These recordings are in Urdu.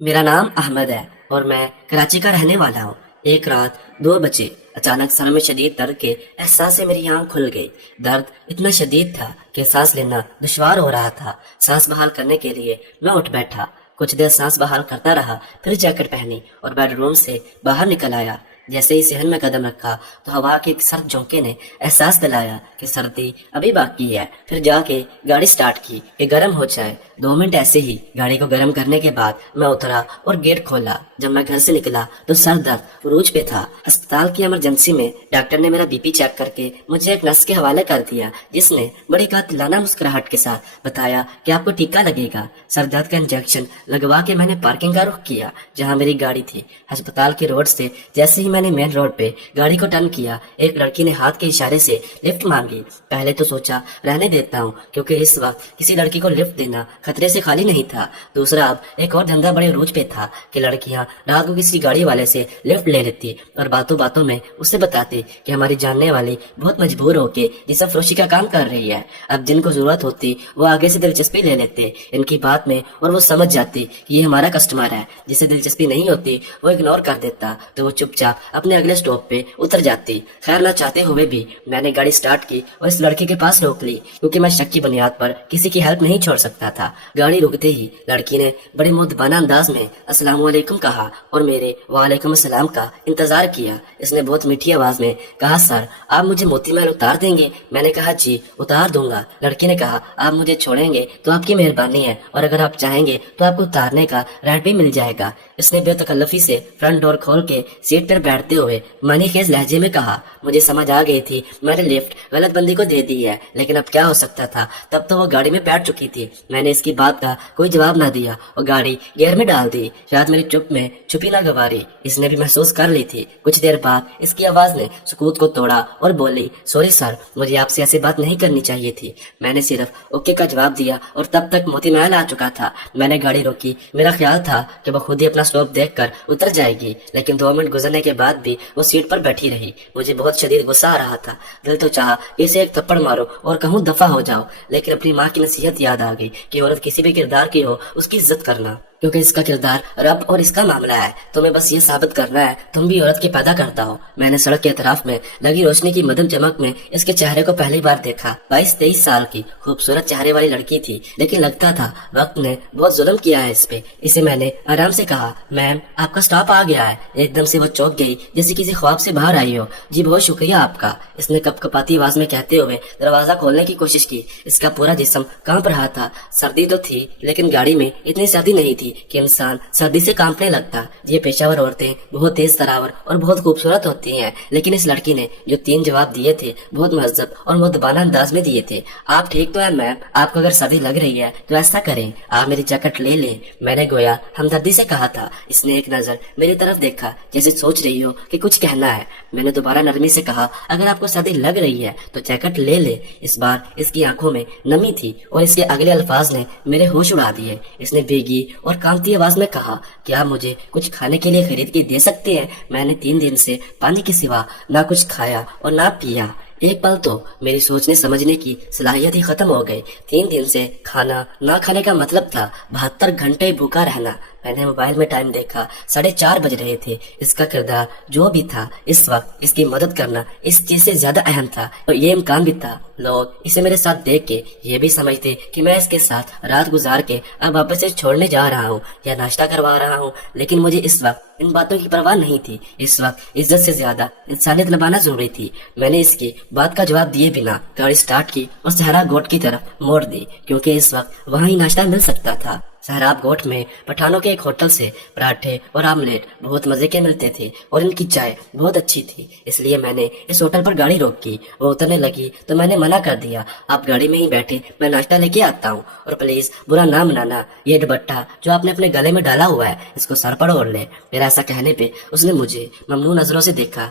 میرا نام احمد ہے اور میں کراچی کا رہنے والا ہوں۔ ایک رات 2 بجے اچانک سر میں شدید درد کے احساس سے میری آنکھ کھل گئی۔ درد اتنا شدید تھا کہ سانس لینا دشوار ہو رہا تھا۔ سانس بحال کرنے کے لیے میں اٹھ بیٹھا، کچھ دیر سانس بحال کرتا رہا، پھر جیکٹ پہنی اور بیڈ روم سے باہر نکل آیا۔ جیسے ہی صحن میں قدم رکھا تو ہوا کے ایک سرد جھونکے نے احساس دلایا کہ سردی ابھی باقی ہے۔ پھر جا کے گاڑی سٹارٹ کی کہ گرم ہو جائے۔ 2 منٹ ایسے ہی گاڑی کو گرم کرنے کے بعد میں اترا اور گیٹ کھولا۔ جب میں گھر سے نکلا تو سر درد عروج پہ تھا۔ اسپتال کی ایمرجنسی میں ڈاکٹر نے میرا بی پی چیک کر کے مجھے ایک نرس کے حوالے کر دیا، جس نے بڑی قاتلانہ مسکراہٹ کے ساتھ بتایا کہ آپ کو ٹیکہ لگے گا۔ سر درد کا انجیکشن لگوا کے میں نے پارکنگ کا رخ کیا جہاں میری گاڑی تھی۔ ہسپتال کی روڈ سے جیسے ہی میں نے مین روڈ پہ گاڑی کو ٹرن کیا، ایک لڑکی نے ہاتھ کے اشارے سے لفٹ مانگی۔ پہلے تو سوچا رہنے دیتا ہوں، کیونکہ اس وقت کسی لڑکی کو لفٹ دینا خطرے سے خالی نہیں تھا۔ دوسرا، اب ایک اور دھندا بڑے عروج پہ تھا کہ لڑکیاں رات کو کسی گاڑی والے سے لفٹ لے لیتی اور باتوں باتوں میں اسے بتاتی کہ ہماری جاننے والی بہت مجبور ہو کے جسم فروشی کا کام کر رہی ہے۔ اب جن کو ضرورت ہوتی وہ آگے سے دلچسپی لے لیتے ان کی بات میں، اور وہ سمجھ جاتی کہ یہ ہمارا کسٹمر ہے۔ جسے دلچسپی نہیں ہوتی وہ اگنور کر دیتا تو وہ چپ چاپ اپنے اگلے سٹاپ پہ اتر جاتی۔ خیر، نہ چاہتے ہوئے بھی میں نے گاڑی سٹارٹ کی اور اس لڑکی کے پاس روک لی، کیونکہ میں شک کی بنیاد پر کسی کی ہیلپ نہیں چھوڑ سکتا تھا۔ گاڑی رکتے ہی لڑکی نے بڑے مؤدبانہ انداز میں السلام علیکم کہا اور میرے وعلیکم السلام کا انتظار کیا۔ اس نے بہت میٹھی آواز میں کہا، سر آپ مجھے موتی محل اتار دیں گے؟ میں نے کہا جی اتار دوں گا۔ لڑکی نے کہا، آپ مجھے چھوڑیں گے تو آپ کی مہربانی ہے، اور اگر آپ چاہیں گے تو آپ کو اتارنے کا رائٹ بھی مل جائے گا۔ اس نے بے تکلفی سے فرنٹ ڈور کھول کے سیٹ پر بیٹھتے ہوئے معنی خیز لہجے میں کہا، مجھے سمجھ آ گئی تھی میں نے لفٹ غلط بندی کو دے دی ہے، لیکن اب کیا ہو سکتا تھا، تب تو وہ گاڑی میں بیٹھ چکی تھی۔ میں نے اس کی بات کا کوئی جواب نہ دیا اور گاڑی گیئر میں ڈال دی۔ شاید میری چپ میں چھپی نہ گواری اس نے بھی محسوس کر لی تھی۔ کچھ دیر بعد اس کی آواز نے سکوت کو توڑا اور بولی، سوری سر، مجھے آپ سے ایسی بات نہیں کرنی چاہیے تھی۔ میں نے صرف اوکے کا جواب دیا اور تب تک موتی محل آ چکا تھا۔ میں نے گاڑی روکی، میرا خیال تھا کہ وہ خود ہی اپنا سٹاپ دیکھ کر اتر جائے گی، لیکن 2 منٹ گزرنے کے بعد بھی وہ سیٹ پر بیٹھی رہی۔ مجھے بہت شدید غصہ آ رہا تھا۔ دل تو چاہا کہ اسے ایک تھپڑ مارو اور کہوں دفع ہو جاؤ، لیکن اپنی ماں کی نصیحت یاد آ گئی کہ عورت کسی بھی کردار کی ہو اس کی عزت کرنا، کیونکہ اس کا کردار رب اور اس کا معاملہ ہے۔ تمہیں بس یہ ثابت کرنا ہے تم بھی عورت کی پیدا کرتا ہو۔ میں نے سڑک کے اطراف میں لگی روشنی کی مدھم چمک میں اس کے چہرے کو پہلی بار دیکھا۔ 22-23 سال کی خوبصورت چہرے والی لڑکی تھی، لیکن لگتا تھا وقت نے بہت ظلم کیا ہے اس پہ۔ اسے میں نے آرام سے کہا، میم آپ کا سٹاپ آ گیا ہے۔ ایک دم سے وہ چونک گئی جیسے کسی خواب سے باہر آئی ہو۔ جی بہت شکریہ آپ کا، اس نے کپ کپاتی آواز میں کہتے ہوئے دروازہ کھولنے کی کوشش کی۔ اس کا پورا جسم کانپ رہا تھا۔ سردی تو تھی، لیکن گاڑی میں اتنی سردی نہیں تھی کہ انسان سردی سے کانپنے لگتا۔ یہ پیشہ ور عورتیں بہت تیز تراور اور بہت خوبصورت ہوتی ہیں، لیکن اس لڑکی نے جو 3 جواب دیے تھے بہت مہذب اور مؤدبانہ انداز میں دیے تھے۔ آپ ٹھیک تو ہے میم، آپ کو اگر سردی لگ رہی ہے تو ایسا کریں، آپ میری جیکٹ لے لیں۔ میں نے گویا ہمدردی سے کہا تھا۔ اس نے ایک نظر میری طرف دیکھا جیسے سوچ رہی ہو کہ کچھ کہنا ہے۔ میں نے دوبارہ نرمی سے کہا، اگر آپ کو سردی لگ رہی ہے تو جیکٹ لے لیں۔ اس بار اس کی آنکھوں میں نمی تھی اور اس کے اگلے الفاظ نے میرے ہوش اڑا دیے۔ اس نے بھیگی اور کانپتی آواز میں کہا، کیا آپ مجھے کچھ کھانے کے لیے خرید کے دے سکتے ہیں؟ میں نے 3 دن سے پانی کے سوا نہ کچھ کھایا اور نہ پیا۔ ایک پل تو میری سوچنے سمجھنے کی صلاحیت ہی ختم ہو گئی۔ 3 دن سے کھانا نہ کھانے کا مطلب تھا 72 گھنٹے بھوکا رہنا۔ میں نے موبائل میں ٹائم دیکھا، 4:30 بج رہے تھے۔ اس کا کردار جو بھی تھا، اس وقت اس کی مدد کرنا اس چیز سے زیادہ اہم تھا، اور یہ امکان بھی تھا لوگ اسے میرے ساتھ دیکھ کے یہ بھی سمجھتے کہ میں اس کے ساتھ رات گزار کے اب واپس سے چھوڑنے جا رہا ہوں یا ناشتہ کروا رہا ہوں، لیکن مجھے اس وقت ان باتوں کی پرواہ نہیں تھی۔ اس وقت عزت سے زیادہ انسانیت نبھانا ضروری تھی۔ میں نے اس کی بات کا جواب دیے بنا گاڑی سٹارٹ کی اور صحرا گوٹ کی طرف موڑ دی، کیونکہ اس وقت وہاں ہی ناشتہ مل سکتا تھا۔ سہراب گوٹ میں پٹھانوں کے ایک ہوٹل سے پراٹھے اور آملیٹ بہت مزے کے ملتے تھے اور ان کی چائے بہت اچھی تھی، اس لیے میں نے اس ہوٹل پر گاڑی روک کی۔ وہ اترنے لگی تو میں نے منع کر دیا، آپ گاڑی میں ہی بیٹھے، میں ناشتہ لے کے آتا ہوں، اور پلیز برا نہ منانا، یہ دوپٹہ جو آپ نے اپنے گلے میں ڈالا ہوا ہے اس کو سر پر اوڑھ لے۔ میرا ایسا کہنے پہ اس نے مجھے ممنوع نظروں سے دیکھا۔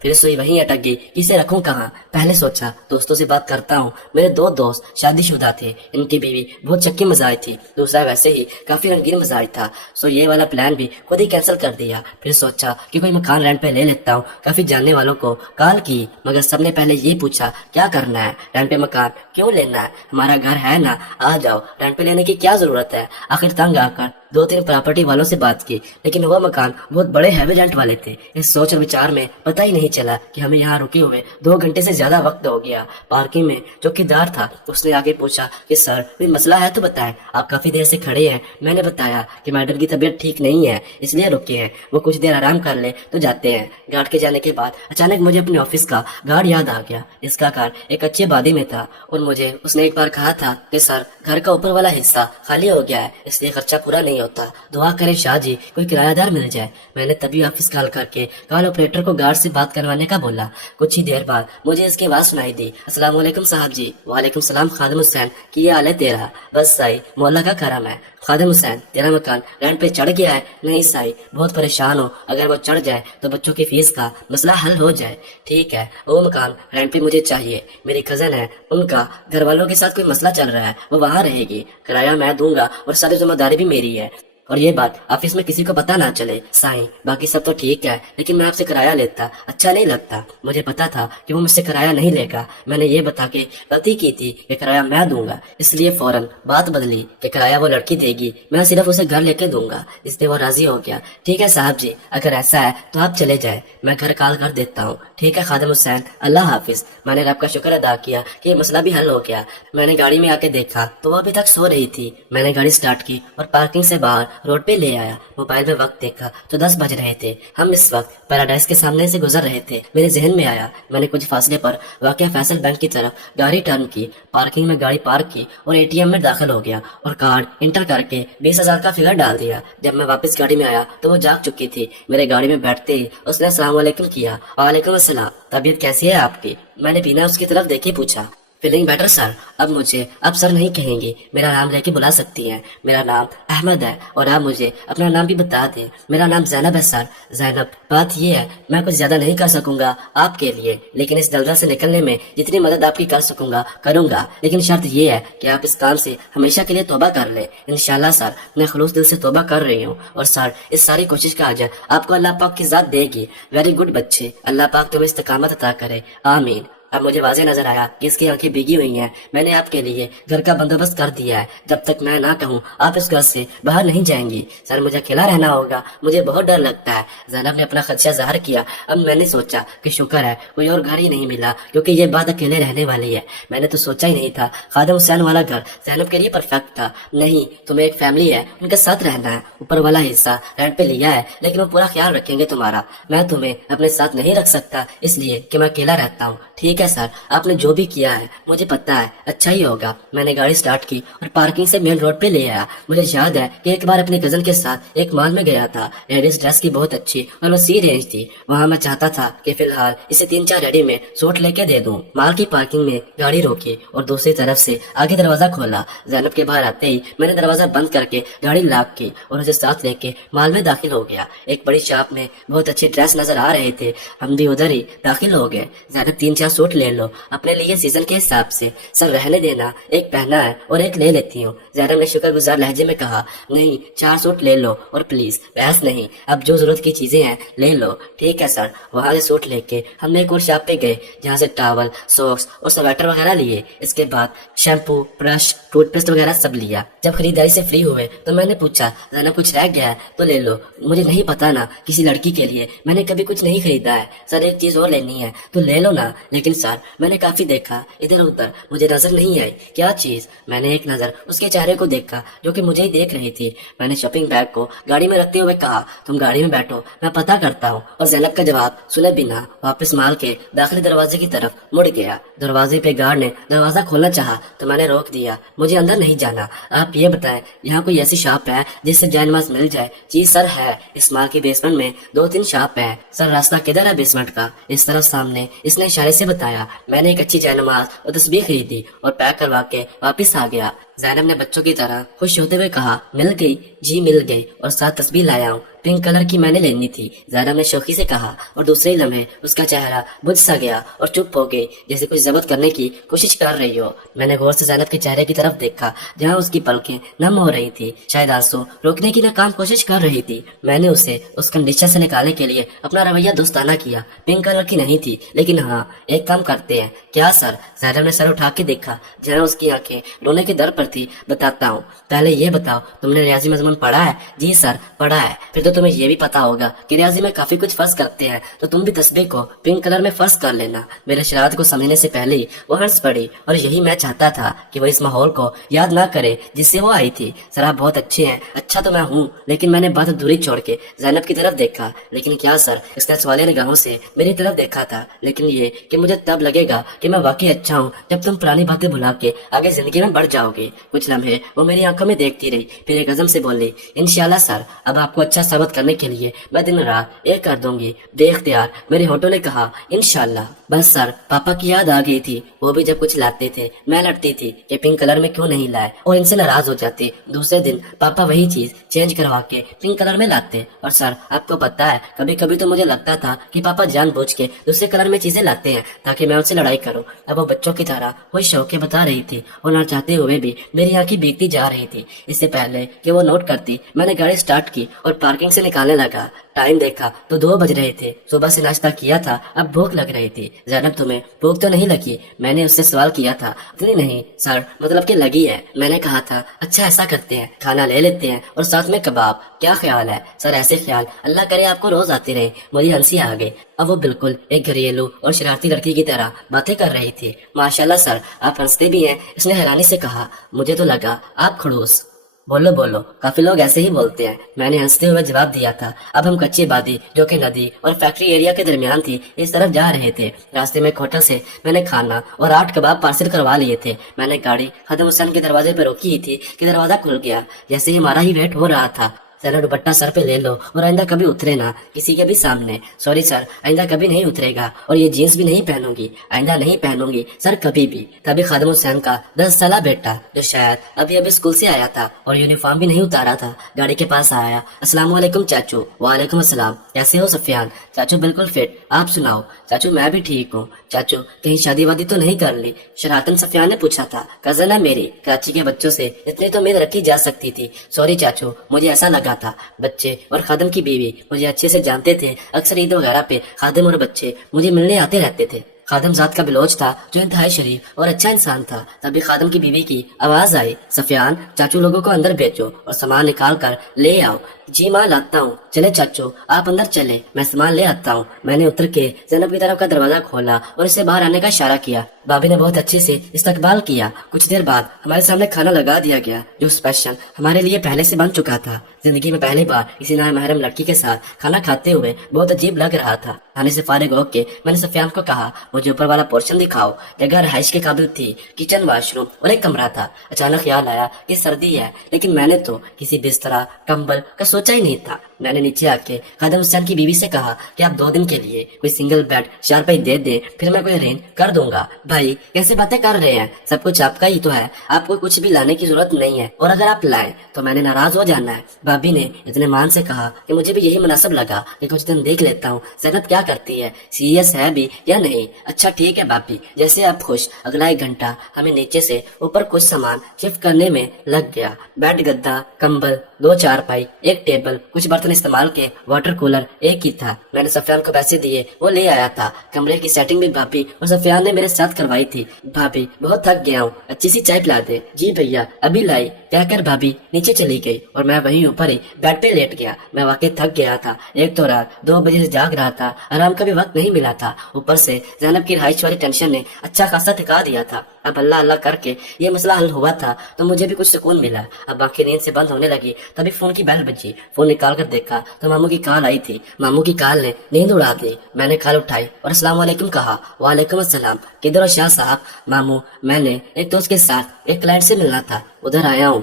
پھر سوئی وہیں اٹک گئی کہ اسے رکھوں کہاں. پہلے سوچا دوستوں سے بات کرتا ہوں. میرے دو دوست شادی شدہ تھے, ان کی بیوی بہت چکی مزاج تھی, دوسرا ویسے ہی کافی رنگین مزاج تھا. سو یہ والا پلان بھی خود ہی کینسل کر دیا. پھر سوچا کہ کوئی مکان رینٹ پہ لے لیتا ہوں. کافی جاننے والوں کو کال کی, مگر سب نے پہلے یہ پوچھا کیا کرنا ہے, رینٹ پہ مکان کیوں لینا ہے, ہمارا گھر ہے نا, آ جاؤ, رینٹ پہ لینے کی کیا ضرورت ہے. آخر تنگ آ کر 2-3 پراپرٹی والوں سے بات کی, لیکن وہ مکان بہت بڑے ہیوی رینٹ والے تھے. اس سوچ اور وچار میں پتہ ہی نہیں چلا کہ ہمیں یہاں رکے ہوئے 2 گھنٹے سے زیادہ وقت ہو گیا. پارکنگ میں چوکیدار تھا, اس نے آگے پوچھا کہ سر کوئی مسئلہ ہے تو بتائیں, آپ کافی دیر سے کھڑے ہیں. میں نے بتایا کہ میڈم کی طبیعت ٹھیک نہیں ہے اس لیے رکے ہیں, وہ کچھ دیر آرام کر لے تو جاتے ہیں. گارڈ کے جانے کے بعد اچانک مجھے اپنے آفس کا گارڈ یاد آ گیا. اس کا گھر ایک اچھی آبادی میں تھا اور مجھے اس نے ایک بار کہا تھا کہ سر گھر کا اوپر والا حصہ خالی ہو گیا ہے, اس لیے خرچہ پورا نہیں ہوتا, دعا کریں شاہ جی کوئی کرایہ دار مل جائے. میں نے تبھی آفس کال کر کے کال آپریٹر کو گارڈ سے بات کروانے کا بولا. کچھ ہی دیر بعد مجھے اس کی آواز سنائی دی. السلام علیکم صاحب جی. وعلیکم السلام خادم حسین, کی یہ حال ہے تیرا؟ بس سائی مولا کا کرم ہے. خادم حسین تیرا مکان رینٹ پہ چڑھ گیا ہے؟ نہیں سائی, بہت پریشان ہو, اگر وہ چڑھ جائے تو بچوں کی فیس کا مسئلہ حل ہو جائے. ٹھیک ہے, وہ مکان رینٹ پہ مجھے چاہیے. میری کزن ہے, ان کا گھر والوں کے ساتھ کوئی مسئلہ چل رہا ہے, وہ وہاں رہے گی, کرایہ میں دوں گا اور ساری ذمہ داری بھی میری ہے, اور یہ بات آفس میں کسی کو پتہ نہ چلے. سائیں باقی سب تو ٹھیک ہے, لیکن میں آپ سے کرایہ لیتا اچھا نہیں لگتا. مجھے پتا تھا کہ وہ مجھ سے کرایہ نہیں لے گا. میں نے یہ بتا کے غلطی کی تھی کہ کرایہ میں دوں گا, اس لیے فوراً بات بدلی کہ کرایہ وہ لڑکی دے گی, میں صرف اسے گھر لے کے دوں گا. اس لیے وہ راضی ہو گیا. ٹھیک ہے صاحب جی, اگر ایسا ہے تو آپ چلے جائیں, میں گھر کال کر دیتا ہوں. ٹھیک ہے خادم حسین, اللہ حافظ. میں نے رب کا شکر ادا کیا کہ یہ مسئلہ بھی حل ہو گیا. میں نے گاڑی میں آ کے دیکھا تو وہ ابھی تک سو رہی تھی. میں نے گاڑی سٹارٹ کی اور پارکنگ سے باہر روڈ پہ لے آیا. موبائل میں وقت دیکھا تو 10 بج رہے تھے. ہم اس وقت پیراڈائز کے سامنے سے گزر رہے تھے. میرے ذہن میں آیا, میں نے کچھ فاصلے پر واقع فیصل بینک کی طرف گاڑی ٹرن کی, پارکنگ میں گاڑی پارک کی اور اے ٹی ایم میں داخل ہو گیا اور کارڈ انٹر کر کے 20,000 کا فگر ڈال دیا. جب میں واپس گاڑی میں آیا تو وہ جاگ چکی تھی. میرے گاڑی میں بیٹھتے ہی اس نے السلام علیکم کیا. وعلیکم السلام, طبیعت کیسی ہے آپ کی؟ میں نے بنا اس کی طرف دیکھے پوچھا. فیلنگ بیٹر سر. اب مجھے اب سر نہیں کہیں گی, میرا نام لے کے بلا سکتی ہیں. میرا نام احمد ہے, اور آپ مجھے اپنا نام بھی بتا دیں. میرا نام زینب ہے سر. زینب, بات یہ ہے میں کچھ زیادہ نہیں کر سکوں گا آپ کے لیے, لیکن اس دلدل سے نکلنے میں جتنی مدد آپ کی کر سکوں گا کروں گا, لیکن شرط یہ ہے کہ آپ اس کام سے ہمیشہ کے لیے توبہ کر لیں. انشاءاللہ سر, میں خلوص دل سے توبہ کر رہی ہوں, اور سر اس ساری کوشش کا اجر آپ کو اللہ پاک کی ذات دے گی. ویری گڈ بچے, اللہ پاک تمہیں استقامت عطا کرے, آمین. اب مجھے واضح نظر آیا کہ اس کی آنکھیں بھیگی ہوئی ہیں. میں نے آپ کے لیے گھر کا بندوبست کر دیا ہے, جب تک میں نہ کہوں آپ اس گھر سے باہر نہیں جائیں گی. سر مجھے اکیلا رہنا ہوگا, مجھے بہت ڈر لگتا ہے. زینب نے اپنا خدشہ ظاہر کیا. اب میں نے سوچا کہ شکر ہے کوئی اور گھر ہی نہیں ملا, کیونکہ یہ بات اکیلے رہنے والی ہے. میں نے تو سوچا ہی نہیں تھا خادم حسین والا گھر زینب کے لیے پرفیکٹ تھا. نہیں, تمہیں ایک فیملی ہے, ان کے ساتھ رہنا ہے. اوپر والا حصہ رینٹ پہ لیا ہے, لیکن وہ پورا خیال رکھیں گے تمہارا. میں تمہیں اپنے ساتھ نہیں رکھ سکتا اس لیے کہ میں اکیلا رہتا ہوں. ٹھیک ہے سر, آپ نے جو بھی کیا ہے مجھے پتا ہے اچھا ہی ہوگا. میں نے گاڑی سٹارٹ کی اور پارکنگ سے مین روڈ پہ لے آیا. مجھے یاد ہے کہ ایک بار اپنے کزن کے ساتھ ایک مال میں گیا تھا. لیڈیز ڈریس کی بہت اچھی اور وسیع رینج تھی. وہاں میں چاہتا تھا کہ فی الحال اسے 3-4 ریڈی میں سوٹ لے کے دے دوں. مال کی پارکنگ میں گاڑی روکی اور دوسری طرف سے آگے دروازہ کھولا. زینب کے باہر آتے ہی میں نے دروازہ بند کر کے گاڑی لاک کی اور اسے ساتھ لے کے مال میں داخل ہو گیا. ایک بڑی شاپ میں بہت اچھے ڈریس نظر آ رہے تھے. ہم بھی ادھر ہی داخل ہو گئے. زینب 3-4 سوٹ لے لو اپنے لیے سیزن کے حساب سے. سر رہنے دینا, ایک پہنا ہے اور ایک لے لیتی ہوں. زینب نے شکر گزار لہجے میں کہا. نہیں, 4 سوٹ لے لو اور پلیز بحث نہیں, اب جو ضرورت کی چیزیں ہیں لے لو. ٹھیک ہے سر. وہاں سے سوٹ لے کے ہم نے ایک اور شاپ پہ گئے جہاں سے ٹاول, سوکس اور سویٹر وغیرہ لیے. اس کے بعد شیمپو, برش, ٹوتھ پیسٹ وغیرہ سب لیا. جب خریداری سے فری ہوئے تو میں نے پوچھا زینب کچھ رہ گیا ہے تو لے لو. مجھے نہیں پتا نا, کسی لڑکی کے لیے میں نے کبھی کچھ نہیں خریدا ہے. سر ایک چیز اور لینی ہے تو لے لو نا. لیکن سر میں نے کافی دیکھا ادھر ادھر, مجھے نظر نہیں آئی. کیا چیز؟ میں نے ایک نظر اس کے چہرے کو دیکھا جو کہ مجھے ہی دیکھ رہی تھی. میں نے شاپنگ بیگ کو گاڑی میں رکھتے ہوئے کہا تم گاڑی میں بیٹھو, میں پتا کرتا ہوں. اور زینب کا جواب سنے بنا واپس مال کے داخلی دروازے کی طرف مڑ گیا. دروازے پہ گارڈ نے دروازہ کھولنا چاہا تو میں نے روک دیا. مجھے اندر نہیں جانا. آپ یہ بتائیں یہاں کوئی ایسی شاپ ہے جس سے جائے نماز مل جائے؟ جی سر ہے, اس مال کی بیسمنٹ میں 2-3 شاپ ہیں. سر راستہ کدھر ہے بیسمنٹ کا؟ اس طرف سامنے, اس نے اشارے سے بتایا. میں نے ایک اچھی جائے نماز اور تسبیح خریدی اور پیک کروا کے واپس آ گیا. زینب نے بچوں کی طرح خوش ہوتے ہوئے کہا، مل گئی؟ جی مل گئی، اور ساتھ تسبیح لایا ہوں، پنک کلر کی میں نے لینی تھی، زینب نے شوخی سے کہا، اور دوسرے ہی لمحے اس کا چہرہ بجھ سا گیا اور چپ ہو گئی جیسے کچھ ضبط کرنے کی کوشش کر رہی ہو۔ میں نے غور سے زینب کے چہرے کی طرف دیکھا جہاں اس کی پلکیں نم ہو رہی تھی، شاید آنسو روکنے کی ناکام کوشش کر رہی تھی۔ میں نے اسے اس کنڈیشن سے نکالنے کے لیے اپنا رویہ دوستانہ کیا، پنک کلر کی نہیں تھی، لیکن ہاں ایک کام کرتے ہیں۔ کیا سر؟ زینب نے سر اٹھا کے دیکھا جہاں اس کی آنکھیں رونے کے در پر تھی۔ بتاتا ہوں، پہلے یہ بتاؤ تم نے ریاضی مضمون پڑھا ہے؟ جی سر پڑھا ہے۔ پھر تو تمہیں یہ بھی پتا ہوگا کہ ریاضی میں کافی کچھ فرض کرتے ہیں، تو تم بھی تسبیح کو پنک کلر میں فرض کر لینا۔ میرے شرارت کو سمجھنے سے پہلے ہی وہ ہنس پڑی، اور یہی میں چاہتا تھا کہ وہ اس ماحول کو یاد نہ کرے جس سے وہ آئی تھی۔ سر آپ بہت اچھے ہیں۔ اچھا تو میں ہوں، لیکن میں نے بات دوری چھوڑ کے زینب کی طرف دیکھا۔ لیکن کیا سر؟ اس نے سوالیہ نگاہوں سے میری طرف دیکھا تھا، لیکن یہ کہ مجھے تب لگے گا کہ میں واقعی اچھا ہوں جب تم پرانی باتیں بھلا کے آگے زندگی میں بڑھ جاؤ گے۔ کچھ لمحے وہ میری آنکھوں میں دیکھتی رہی، پھر ایک عزم سے بولی، انشاءاللہ سر، اب آپ کو اچھا ثابت کرنے کے لیے میں دن رات ایک کر دوں گی۔ بے اختیار میرے ہونٹوں نے کہا، انشاءاللہ۔ بس سر، پاپا کی یاد آ گئی تھی، وہ بھی جب کچھ لاتے تھے میں لڑتی تھی کہ پنک کلر میں کیوں نہیں لائے، اور ان سے ناراض ہو جاتی۔ دوسرے دن پاپا وہی چیز چینج کروا کے پنک کلر میں لاتے، اور سر آپ کو پتا ہے کبھی کبھی تو مجھے لگتا تھا کہ پاپا جان بوجھ کے دوسرے کلر میں چیزیں لاتے ہیں تاکہ میں ان سے لڑائی کروں۔ اب وہ بچوں کی طرح خوش ہو کے بتا رہی تھی، اور نہ چاہتے ہوئے بھی میری آنکھیں بھیگتی جا رہی تھی۔ اس سے پہلے کہ وہ نوٹ کرتی میں نے گاڑی سٹارٹ کی اور پارکنگ سے نکالنے لگا۔ ٹائم دیکھا تو 2 بج رہے تھے۔ صبح سے ناشتہ کیا تھا، اب بھوک لگ رہی تھی۔ زینب تمہیں بھوک تو نہیں لگی؟ میں نے اس سے سوال کیا تھا۔ اتنی نہیں سر، مطلب کہ لگی ہے۔ میں نے کہا تھا اچھا ایسا کرتے ہیں، کھانا لے لیتے ہیں اور ساتھ میں کباب۔ کیا خیال ہے؟ سر ایسے خیال اللہ کرے آپ کو روز آتے رہے۔ مجھے ہنسی آ گئی۔ اب وہ بالکل ایک گھریلو اور شرارتی لڑکی کی طرح باتیں کر رہی تھی۔ ماشاءاللہ سر، آپ ہنستے بھی ہیں۔ اس نے حیرانی سے کہا، مجھے تو لگا آپ خڑوس۔ بولو بولو، کافی لوگ ایسے ہی بولتے ہیں، میں نے ہنستے ہوئے جواب دیا تھا۔ اب ہم کچی بادی جو کہ ندی اور فیکٹری ایریا کے درمیان تھی اس طرف جا رہے تھے۔ راستے میں ایک ہوٹل سے میں نے کھانا اور 8 کباب پارسل کروا لیے تھے۔ میں نے گاڑی خادم حسین کے دروازے پہ روکی ہی تھی کہ دروازہ کھل گیا۔ جیسے ہی ہمارا ہی ویٹ ہو رہا تھا، سر دوپٹہ سر پہ لے لو اور آئندہ کبھی اترے نا کسی کے بھی سامنے۔ سوری سر، آئندہ کبھی نہیں اترے گا، اور یہ جینس بھی نہیں پہنوں گی، آئندہ نہیں پہنوں گی سر کبھی بھی۔ تبھی خادم حسین کا 10 سالہ بیٹا جو شاید ابھی اسکول سے آیا تھا اور یونیفارم بھی نہیں اتارا تھا، گاڑی کے پاس آیا۔ السلام علیکم چاچو۔ وعلیکم السلام، کیسے ہو سفیان؟ چاچو بالکل فٹ، آپ سناؤ؟ چاچو میں بھی ٹھیک ہوں۔ چاچو کہیں شادی وادی تو نہیں کر لی؟ شراتن سفیان نے پوچھا تھا۔ کزن ہے میری، کراچی کے بچوں سے اتنی تو امید رکھی جا سکتی تھی۔ سوری چاچو، مجھے ایسا لگا تھا۔ بچے اور خادم کی بیوی مجھے اچھے سے جانتے تھے، اکثر عید وغیرہ پہ خادم اور بچے مجھے ملنے آتے رہتے تھے۔ خادم ذات کا بلوچ تھا جو انتہائی شریف اور اچھا انسان تھا۔ تبھی خادم کی بیوی کی آواز آئی، سفیان چاچو لوگوں کو اندر بھیجو اور سامان نکال کر لے آؤ۔ جی ماں لاتا ہوں۔ چلے چاچو آپ اندر چلے، میں سامان لے آتا ہوں۔ میں نے اتر کے زینب کی طرف کا دروازہ کھولا اور اسے باہر آنے کا اشارہ کیا۔ بھابی نے بہت اچھے سے استقبال کیا۔ کچھ دیر بعد ہمارے سامنے کھانا لگا دیا گیا جو اسپیشل ہمارے لیے پہلے سے بن چکا تھا۔ زندگی میں پہلی بار کسی نامحرم لڑکی کے ساتھ کھانا کھاتے ہوئے بہت عجیب لگ رہا تھا۔ کھانے سے فارغ ہو کے میں نے سفیان کو کہا، مجھے اوپر والا پورشن دکھاؤ۔ جگہ رہائش کے قابل تھی، کچن، واش روم اور ایک کمرہ تھا۔ اچانک خیال آیا کہ سردی ہے، لیکن میں نے تو کسی بستر کمبل کا سوچا ہی نہیں تھا۔ میں نے نیچے آ کے خادم حسین کی بیوی سے کہا کہ آپ 2 دن کے لیے کوئی سنگل بیڈ چارپائی دے دیں، پھر میں کوئی ارینج کر دوں گا۔ بھائی کیسے باتیں کر رہے ہیں، سب کچھ آپ کا ہی تو ہے، آپ کو کچھ بھی لانے کی ضرورت نہیں ہے، اور اگر آپ لائیں تو میں نے ناراض ہو جانا ہے۔ بھابی نے اتنے مان سے کہا کہ مجھے بھی یہی مناسب لگا کہ کچھ دن دیکھ لیتا ہوں زینب کیا کرتی ہے، سیریس ہے بھی یا نہیں۔ اچھا ٹھیک ہے بھابی، جیسے آپ خوش۔ اگلا 1 گھنٹہ ہمیں نیچے سے اوپر کچھ سامان شفٹ کرنے میں لگ گیا۔ بیڈ، گدا، کمبل، 2 چارپائی، 1 ٹیبل، کچھ برتن استعمال کے، واٹر کولر ایک ہی تھا۔ میں نے سفیان کو پیسے دیے، وہ لے آیا تھا۔ کمرے کی سیٹنگ بھی بھابی اور سفیان نے میرے ساتھ کروائی تھی۔ بھابی بہت تھک گیا ہوں، اچھی سی چائے پلا دے۔ جی بھیا ابھی لائی، کہہ کر بھابی نیچے چلی گئی اور میں وہیں اوپر ہی بیڈ پہ لیٹ گیا۔ میں واقعی تھک گیا تھا، ایک تو رات 2 بجے سے جاگ رہا تھا، آرام کا بھی وقت نہیں ملا تھا، اوپر سے زینب کی رہائش والی ٹینشن نے اچھا خاصا تھکا دیا تھا۔ اب اللہ اللہ کر کے یہ مسئلہ حل ہوا تھا تو مجھے بھی کچھ سکون ملا۔ اب آنکھیں نیند سے بند ہونے لگی، تبھی فون کی بیل بجی۔ فون نکال کر دیکھا تو ماموں کی کال آئی تھی۔ ماموں کی کال نے نیند اڑا دی۔ میں نے کال اٹھائی اور السلام علیکم کہا۔ وعلیکم السلام، کدھر ہو شاہ صاحب؟ ماموں میں نے ایک دوست کے ساتھ ایک کلائنٹ سے ملنا تھا، ادھر آیا ہوں۔